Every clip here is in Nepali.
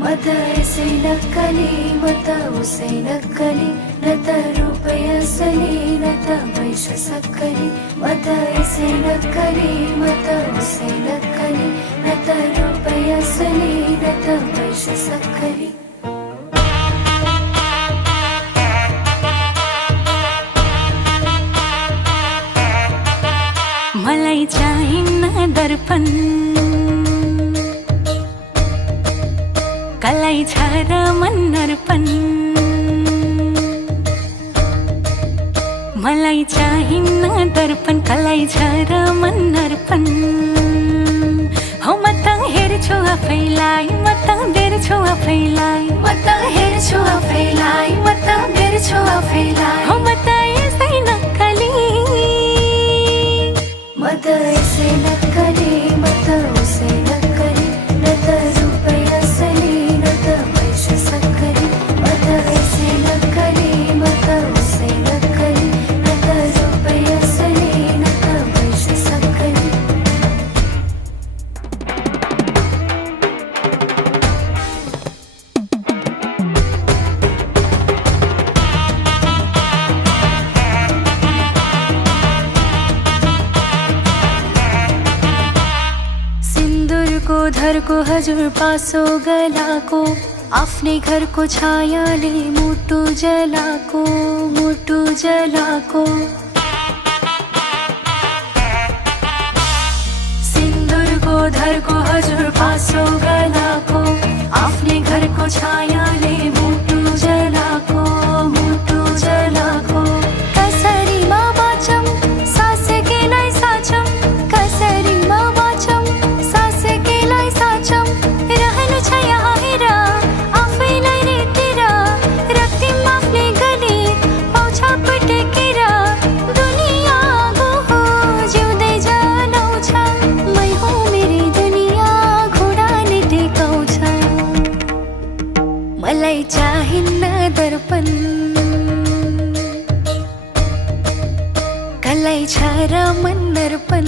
मत ऐसे नक्कली मत उसे नक्कली न त रुपै असली न त पैसा सक्कली मत ऐसे नक्कली मत उसे नक्कली न त रुपै असली न त पैसा सक्कली मलाई चाहिन्न दर्पण कलाई छ र मन अर्पण मलाई चाहिन्न दर्पण कलाई छ र मन अर्पण हो म त हेर्छु आफैलाई म त बेर्छु आफैलाई म त हेर्छु आफैलाई म त बेर्छु आफैलाई हो म त यसै नक्कली मत ऐसे नक्कली मत उसे नक्कली न त रुपै असली न त पैसा सक्कली मत ऐसे नक्कली मत उसे नक्कली न त रुपै असली न त पैसा सक्कली धरको हजुर पासो गलाको आफ्नै घरको छायाले मुटु जलाको मुटु जलाको सिन्दुरको धरको हजुर पासो गलाको आफ्नै घरको छायाले मुटु जलाको मुटु जलाको कसरी मा बाँचौं सासे केलाई साचौं कसरी मा बाँचौं रहनु छ यहाँ हेर आफैलाई रेटेर रक्तिम आफ्नै गली पाउँछ पटेकेर दुनियाँ आगो हो जिउँदै जलाउँछ मै हो मेरै दुनियाँ घोडाले टेकाउँछ मलाई चाहिन्न दर्पण कलाई छ र मन अर्पण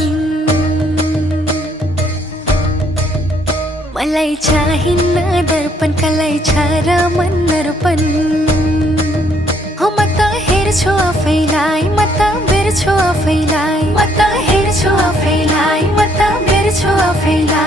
मलाई चाहिन्न दर्पण कलाई छ र मन अर्पण हो म त हेर्छु आफैलाई म त बेर्छु आफैलाई म त हेर्छु आफैलाई म त बेर्छु आफैलाई